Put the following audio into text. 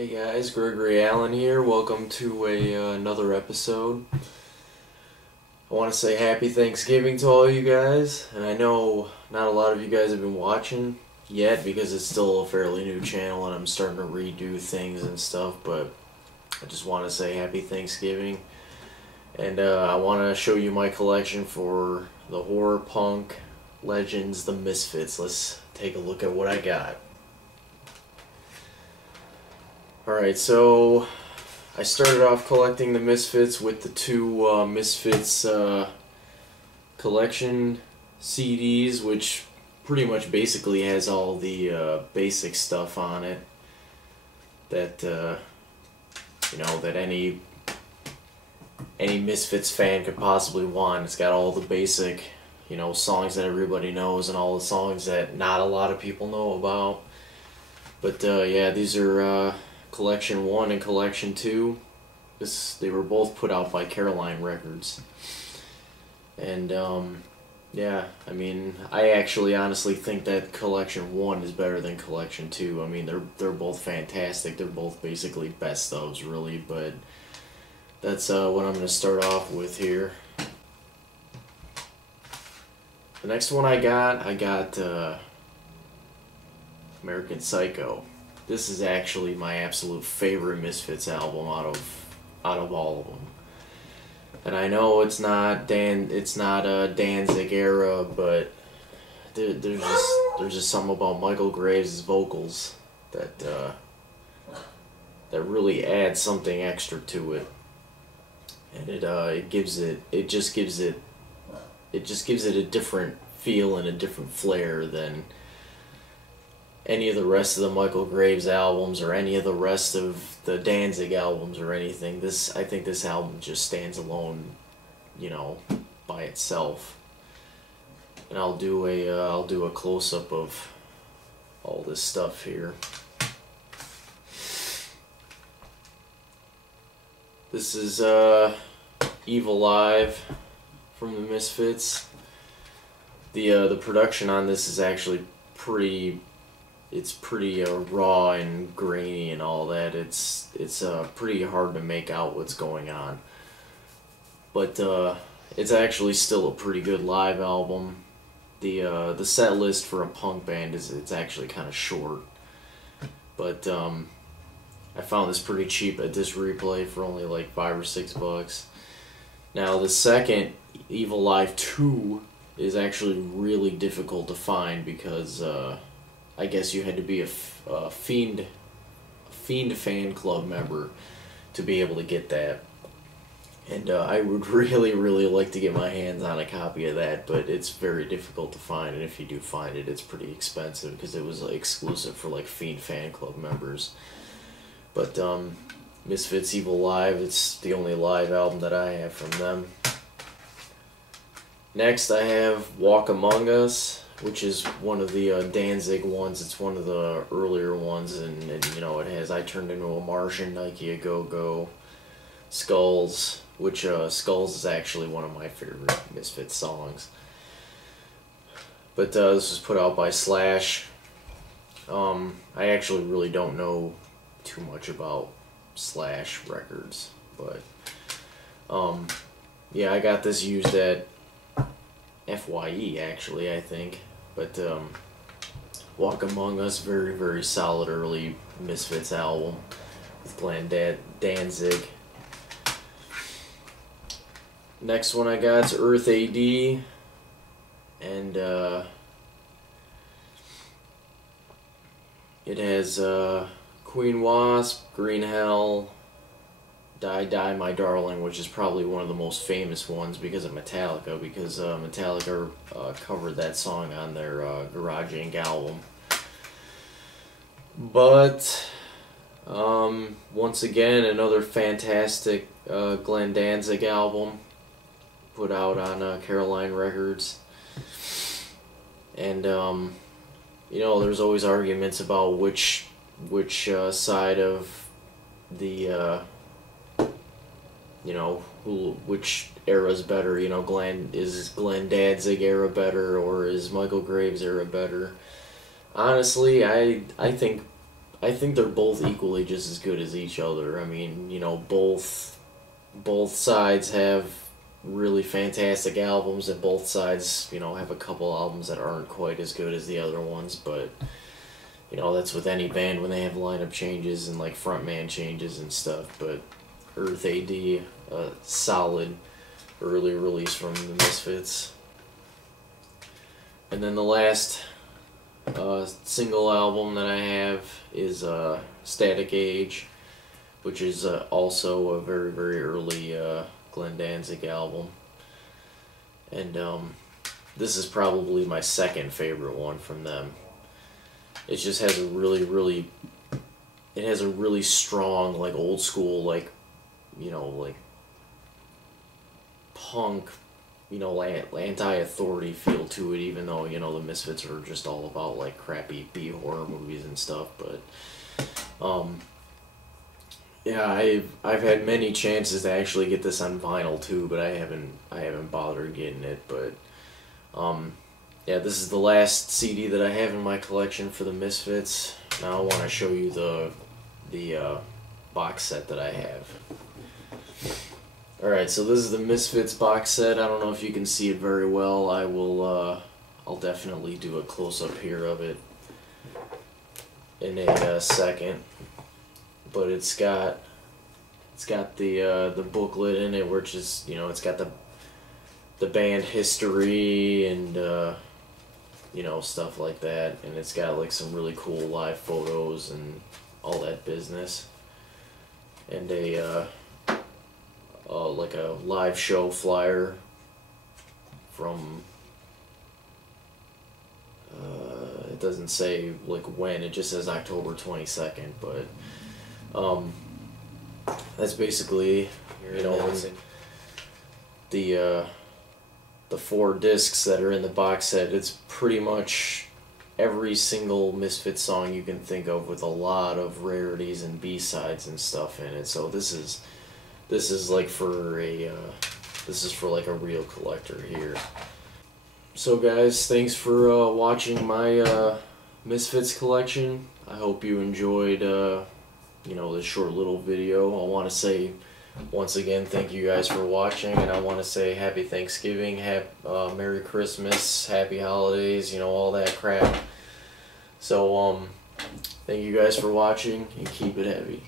Hey guys, Gregory Allen here. Welcome to another episode. I want to say happy Thanksgiving to all you guys, and I know not a lot of you guys have been watching yet because it's still a fairly new channel and I'm starting to redo things and stuff, but I just want to say happy Thanksgiving, and I want to show you my collection for the horror punk legends, the Misfits. Let's take a look at what I got. Alright, so I started off collecting the Misfits with the two Misfits collection CDs, which pretty much basically has all the basic stuff on it that that any Misfits fan could possibly want. It's got all the basic songs that everybody knows and all the songs that not a lot of people know about. But yeah, these are Collection 1 and Collection 2. They were both put out by Caroline Records. And yeah, I mean, I actually honestly think that Collection 1 is better than Collection 2. I mean, they're both fantastic. They're both basically best ofs, really, but that's what I'm going to start off with here. The next one I got American Psycho. This is actually my absolute favorite Misfits album out of all of them. And I know it's not Danzig era, but there's just something about Michael Graves' vocals that really adds something extra to it, and it just gives it a different feel and a different flair than any of the rest of the Michael Graves albums or any of the rest of the Danzig albums or anything. I think this album just stands alone, by itself. And I'll do a close-up of all this stuff here. This is Evil Live from the Misfits. The production on this is actually pretty raw and grainy and all that. It's pretty hard to make out what's going on, but it's actually still a pretty good live album. The set list for a punk band it's actually kind of short, but I found this pretty cheap at this replay for only like $5 or $6. Now the second, Evil Live 2, is actually really difficult to find because I guess you had to be a Fiend fan club member to be able to get that. And I would really, really like to get my hands on a copy of that, but it's very difficult to find, and if you do find it, it's pretty expensive because it was exclusive for like Fiend fan club members. But Misfits Evil Live, it's the only live album that I have from them. Next I have Walk Among Us, which is one of the Danzig ones. It's one of the earlier ones, and it has I Turned Into a Martian, Nike a Go-Go, Skulls, which Skulls is actually one of my favorite Misfits songs. But this was put out by Slash. I actually really don't know too much about Slash records, but yeah, I got this used at FYE actually, I think. But Walk Among Us, very, very solid early Misfits album with Glenn Danzig. Next one I got is Earth AD, and it has Queen Wasp, Green Hell, Die Die My Darling, which is probably one of the most famous ones because of Metallica, because Metallica covered that song on their Garage Inc. album. But once again, another fantastic Glenn Danzig album put out on Caroline Records. And there's always arguments about which side of the which era's better. Is Glenn Danzig era better or is Michael Graves era better? Honestly, I think I think they're both equally just as good as each other. I mean, you know, both sides have really fantastic albums, and both sides, you know, have a couple albums that aren't quite as good as the other ones, but you know, that's with any band when they have lineup changes and like frontman changes and stuff. But Earth AD, a solid early release from the Misfits. And then the last single album that I have is Static Age, which is also a very, very early Glenn Danzig album. And this is probably my second favorite one from them. It just has a really strong, like, old school, like, you know, like, punk, you know, anti-authority feel to it, even though, you know, the Misfits are just all about, like, crappy B-horror movies and stuff. But yeah, I've had many chances to actually get this on vinyl too, but I haven't bothered getting it. But yeah, this is the last CD that I have in my collection for the Misfits. Now I want to show you the box set that I have. Alright, so this is the Misfits box set. I don't know if you can see it very well. I'll definitely do a close-up here of it in a second. But it's got the booklet in it, which is, you know, it's got the band history and you know, stuff like that, and it's got like some really cool live photos and all that business, and a like a live show flyer from it doesn't say like when, it just says October 22nd, but that's basically, you know, the 4 discs that are in the box set. It's pretty much every single Misfits song you can think of, with a lot of rarities and B-sides and stuff in it. So this is like for a this is for like a real collector here. So guys, thanks for watching my Misfits collection. I hope you enjoyed you know, this short little video. I want to say once again thank you guys for watching, and I want to say happy Thanksgiving, Merry Christmas, happy holidays, you know, all that crap. So thank you guys for watching, and keep it heavy.